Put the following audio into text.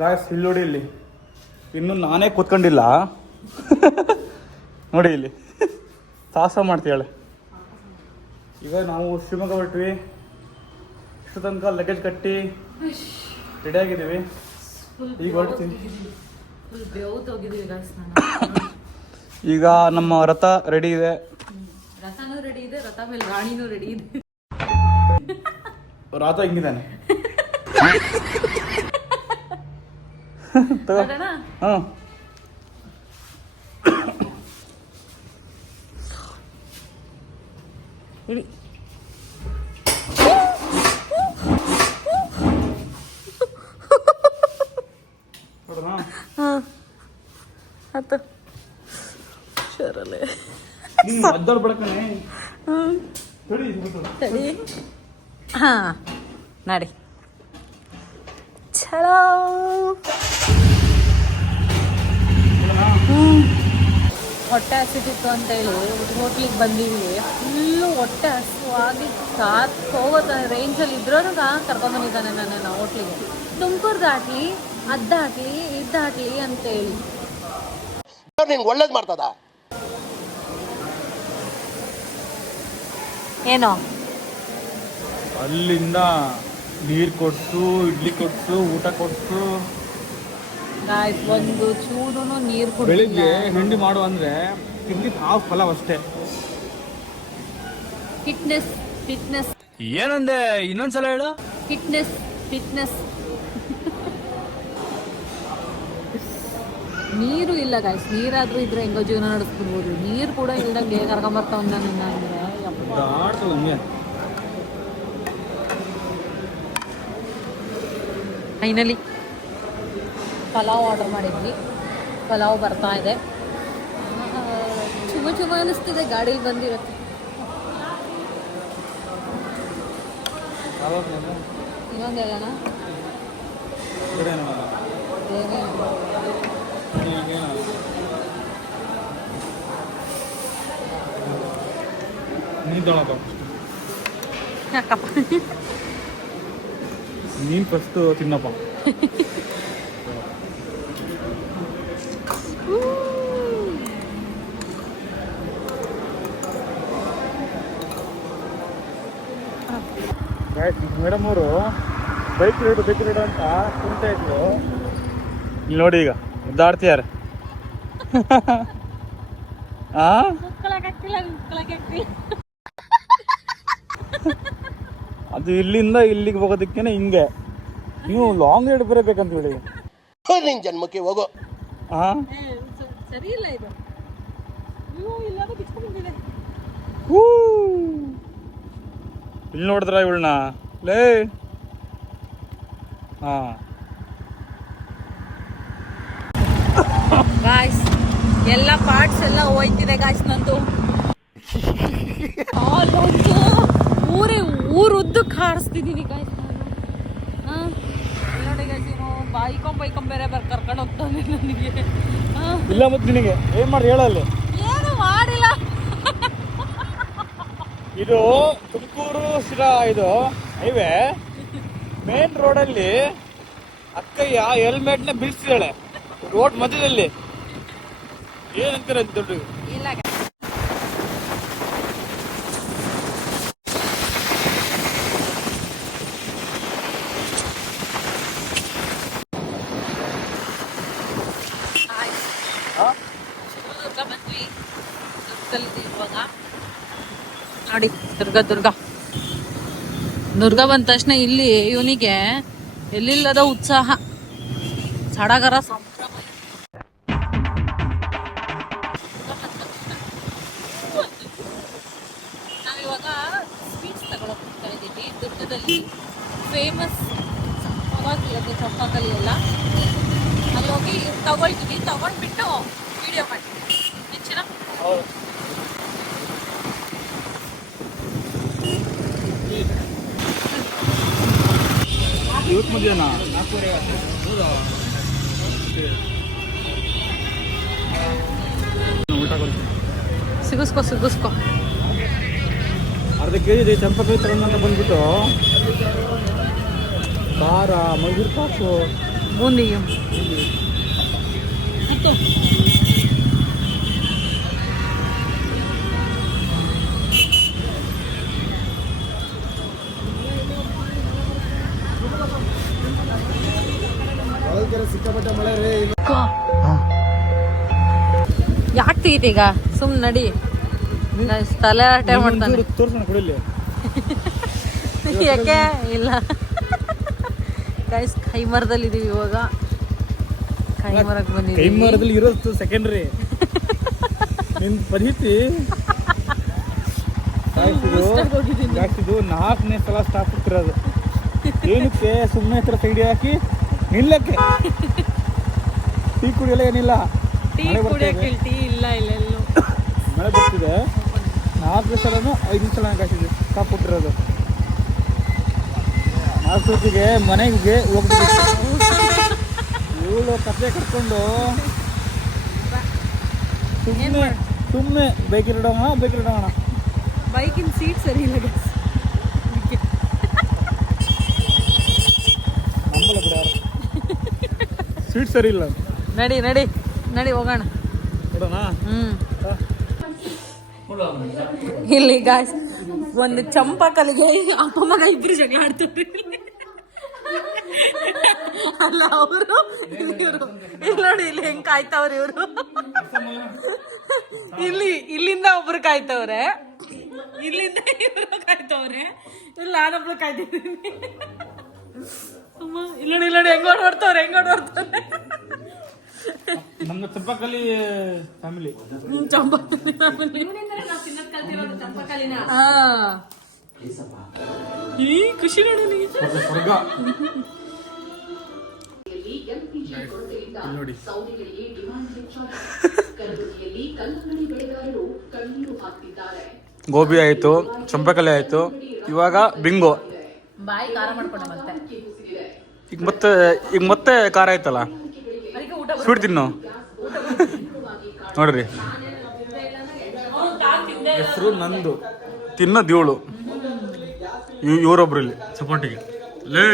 Guys ಇಲ್ಲಿ ನೋಡಿ, ಇಲ್ಲಿ ಇನ್ನು ನಾನೇ ಕೂತ್ಕೊಂಡಿಲ್ಲ. ನೋಡಿ ಇಲ್ಲಿ ಸಾಹಸ ಮಾಡ್ತೀಯಾಳೆ. ಈಗ ನಾವು ಶಿವಮೊಗ್ಗ ಹೊರಟ್ವಿ. ಇಷ್ಟು ತನಕ ಲಗೇಜ್ ಕಟ್ಟಿ ರೆಡಿ ಆಗಿದ್ದೀವಿ. ಈಗ ಹೊರಡ್ತೀನಿ. ಈಗ ನಮ್ಮ ರಥ ರೆಡಿ ಇದೆ. ರಥನೂ ರೆಡಿ ಇದೆ, ರಥ ಮೇಲೆ ರಾಣಿನೂ ರೆಡಿ ಇದೆ. ರಾತ ಹಿಂಗಿದ್ದಾನೆ. ಹಾಂ ಇಡಿ. ಹಾಂ ಆಯ್ತು ಶರಲೆ ಅದ್ದೋಳು ಬಡ್ಕಣೆ. ತಡಿ. ಹಾಂ ನಡಿ ಚಲೋ. ಹೊಟ್ಟೆ ಹಸಿತಿತ್ತು ಅಂತೇಳಿ ಹೋಟ್ಲಿಗೆ ಬಂದಿದ್ವಿ. ಫುಲ್ಲು ಹೊಟ್ಟೆ ಹಸುವಾಗಿ ಹೋಗೋ ರೇಂಜಲ್ಲಿ ಇದ್ರೂ ಕರ್ಕೊಂಡ್ಬಂದಿದ್ದಾನೆ ನನ್ನನ್ನು ಹೋಟ್ಲಿಗೆ. ತುಮಕೂರು ದಾಟ್ಲಿ ಅದ್ ದಾಟ್ಲಿ ಇದು ದಾಟ್ಲಿ ಅಂತೇಳಿ. ನಿಂಗೆ ಒಳ್ಳೇದು ಮಾಡ್ತದ ಏನೋ ಅಲ್ಲಿಂದ ನೀರು ಕೊಟ್ಟು, ಇಡ್ಲಿ ಕೊಟ್ಟು, ಊಟ ಕೊಟ್ಟು, ಒಂದು ಚೂರು ನೀರು ಕೊಟ್ಟು. ಬೆಳಿಗ್ಗೆ ಹಿಂಡಿ ಮಾಡು ಅಂದ್ರೆ ತಿಂಡಿ ಹಾಫ್ ಫಲ ಅಷ್ಟೇ. ಫಿಟ್ನೆಸ್ ಏನಂದೆ? ಇನ್ನೊಂದ್ಸಲ ಹೇಳು. ಫಿಟ್ನೆಸ್ ನೀರು ಇಲ್ಲ ಗಾಯ್ಸ್. ನೀರಾದ್ರೂ ಇದ್ರೆ ಹೆಂಗೋ ಜೀವನ ನಡೆಸ್ಬಿಡ್ಬೋದು. ನೀರು ಕೂಡ ಇಲ್ದಂಗೆ ಕರ್ಕೊಂಬರ್ತಾವ ನನ್ನ ಅಂದ್ರೆ ಫೈನಲಿ ಪಲಾವ್ ಆರ್ಡರ್ ಮಾಡಿದ್ವಿ. ಪಲಾವ್ ಬರ್ತಾ ಇದೆ. ಚುಮ ಅನಿಸ್ತಿದೆ ಗಾಡೀಲಿ ಬಂದಿರುತ್ತೆ. ಇನ್ನೊಂದು ಹೇಳೋಣ. ಯಾಕಪ್ಪ ನೀನು ಫಸ್ಟು ತಿನ್ನಪ್ಪ. ಮೇಡಮ್ ಅವರು ಬೈಕ್ ರೈಡು ಅಂತ ಕುಂತ ಇದ್ರು. ಇಲ್ಲಿ ನೋಡಿ ಈಗ ಎದ್ದಾಡ್ತಿದ್ದಾರೆ. ಅದು ಇಲ್ಲಿಂದ ಇಲ್ಲಿಗೆ ಹೋಗೋದಕ್ಕೇನೆ ಹಿಂಗೆ. ನೀವು ಲಾಂಗ್ ರೈಡ್ ಬರಬೇಕಂತ ಹೇಳಿ ನಿನ್ ಜನ್ಮಕ್ಕೆ ಹೋಗೋ. ಸರಿ ಇಲ್ಲ ಇದು. ಇಲ್ಲಿ ನೋಡಿದ್ರ ಇವಳನ್ನ ಲೇ. ಗಾಯ್ಸ್ ಎಲ್ಲ ಪಾರ್ಟ್ಸ್ ಎಲ್ಲ ಹೋಯ್ತಿದೆ ಗಾಯ್ಸ್. ನಂದು ಊರುದ್ದಕ್ಕೆ ಹಾರಿಸ್ತಿದ್ದೀನಿ ಗಾಯ್ಸ್ ನಾನು. ನೋಡಿ ಗಾಯ್ಸ್, ಬೈಕೊಂಡ್ ಬೇರೆ ಕರ್ಕೊಂಡು ಹೋಗ್ತಾನೆ ನನಗೆ. ಇಲ್ಲ ಮತ್ತೆ ನಿನಗೆ ಏನ್ ಮಾಡಿ ಹೇಳಲ್ಲಿ? ಏನು ಮಾಡಿಲ್ಲ. ಇದು ತುಮಕೂರು ಶಿರಾ ಇದು ಹೈವೇ ಮೇನ್ ರೋಡಲ್ಲಿ ಅಕ್ಕಯ್ಯ ಹೆಲ್ಮೆಟ್ನ ಬೀಳ್ಸಿದಾಳೆ ರೋಡ್ ಮಧ್ಯದಲ್ಲಿ. ಏನಂತೀರ ದೊಡ್ಡ ಇಲ್ಲ ಬಂದ್ವಿ. ಇವಾಗ ನೋಡಿ ದುರ್ಗ ಬಂದ ತಕ್ಷಣ ಇಲ್ಲಿ ಇವನಿಗೆ ಎಲ್ಲಿಲ್ಲದ ಉತ್ಸಾಹ, ಸಡಗರ, ಸಂಭ್ರಮ. ನಾವಿವಾಗ ಸ್ವೀಟ್ಸ್ ತಗೊಳಕ್ ಹೋಗ್ತಾ ಇದ್ದೀವಿ. ದುರ್ಗದಲ್ಲಿ ಫೇಮಸ್ ಪರವಾಗಿರುತ್ತೆ ಚಂಪಾಕಲಿ ಎಲ್ಲ. ಅಲ್ಲಿ ಹೋಗಿ ತಗೊಳ್ತೀವಿ. ತಗೊಂಡ್ಬಿಟ್ಟು ವಿಡಿಯೋ ಮಾಡ್ತೀವಿ. ಹೆಚ್ಚಿನ ಇವತ್ತು ಮಧ್ಯಾಹ್ನ ಸಿಗಿಸ್ಕೊ ಅರ್ಧ ಕೆಜಿ ಚಂಪಕಾಯಿ ತಗೊಂಡು ಅಂತ ಬಂದ್ಬಿಟ್ಟು ಖಾರ, ಮೈಸೂರು ಪಾಕು, ಬೂಂದಿಗೆ ಸಿಕ್ಕಾಪಟ್ಟೆ ಮಳೆ ರೀ. ಯಾಕೆ ತೆಗಿತೀಗ ಸುಮ್ ನಡಿ ತಲೆ ಆಟೆ ಮಾಡ್ತಾನೆ ತೋರ್ಸೋಣ ಕೊಡಿಲಿ. ಯಾಕೆ ಇಲ್ಲ ಗೈಸ್ ಕೈ ಮರದಲ್ಲಿ ಇದೀವಿ ಇವಾಗ. ಕೈ ಮರಕ್ಕೆ ಕೈ ಬಂದಿದ್ದೀವಿ. ಮರದಲ್ಲಿ ಇರೋದು ಸೆಕೆಂಡ್ರಿ. ನಿನ್ ಪರಿಸ್ಥಿತಿ ಜಾಸ್ತಿದು 4ನೇ ಸಲ ಸ್ಟಾಪ್ ಇಟ್ಟಿರೋದು. ಏನಕ್ಕೆ ಸುಮ್ಮನೆ ಹತ್ರ ಸೈಡ್ ಹಾಕಿ ನಿಲ್ಲಕ್ಕೆ. ಟೀ ಕುಡಿಯಲ್ಲ ಏನಿಲ್ಲ. ಟೀ ಕುಡಿಯಕ್ಕೆ ಟೀ ಇಲ್ಲ ಇಲ್ಲ ಎಲ್ಲೂ ಮಳೆ ಬರ್ತಿದೆ. 4 ಸಲನೂ 5 ಸಲ ಹಾಕಿದ್ವಿ ಸ್ಟಾಪ್ ಇಟ್ಟಿರೋದು. 4 ಹೊತ್ತಿಗೆ ಮನೆಗೆ ಹೋಗ್ಬೇಕು. ಇವಳು ಕತೆ ಕಟ್ಕೊಂಡು ಸುಮ್ಮನೆ ಬೈಕ್ ಇಡೋಣ ಬೈಕಿನ ಸೀಟ್ ಸರಿ ಇಲ್ಲ ನಂಬಲ್ಲ ಬಿಡ ಸೀಟ್ ಸರಿ ಇಲ್ಲ. ನಡಿ ನಡಿ ನಡಿ ಹೋಗೋಣ. ನೋಡೋಣ. ಇಲ್ಲಿ ಗಾಯ್ಸ್ ಒಂದು ಚಂಪಾಕಲಿಗೆ ಅಪ್ಪ ಮಗ ಇಬ್ರು ಜಗಳ ಆಡ್ತಾರೆ. ಅಲ್ಲ ಅವರು ಇವರು ಇಲ್ಲಿ ನೋಡಿ ಇಲ್ಲಿ ಹೆಂಗ್ ಕಾಯ್ತವ್ರೆ ಇವರು. ಇಲ್ಲಿಂದ ಒಬ್ರು ಕಾಯ್ತವ್ರೆ, ಇಲ್ಲಿಂದ ಇವರು ಕಾಯ್ತವ್ರೆ, ಇಲ್ಲಿ ನಾನೊಬ್ಳು ಕಾಯ್ತಿದ್ದೀನಿ. ಅಮ್ಮ ಇಲ್ಲಿ ನೋಡಿ ಹೆಂಗ್ ಓಡಾಡ್ತವ್ರೆ ನಮ್ದು ಚಂಪಕಲಿ ಫ್ಯಾಮಿಲಿ. ಈ ಖುಷಿ ನೋಡು ಸ್ವರ್ಗ ನೋಡಿ. ಗೋಬಿ ಆಯ್ತು, ಚಂಪಕಲಿ ಆಯ್ತು, ಇವಾಗ ಬಿಂಗೋ. ಬಾಯಿ ಖಾರ ಮಾಡ್ಕೊಂಡೆ ಮತ್ತೆ ಈಗ ಮತ್ತೆ ಖಾರ ಆಯ್ತಲ್ಲ, ಸ್ವೀಟ್ ತಿನ್ನು ನೋಡ್ರಿ. ಹೆಸರು ನಂದು, ತಿನ್ನೋದು ಇವಳು. ಇವರೊಬ್ರು ಇಲ್ಲಿ ಸಪೋರ್ಟಿಗೆ ಲೇ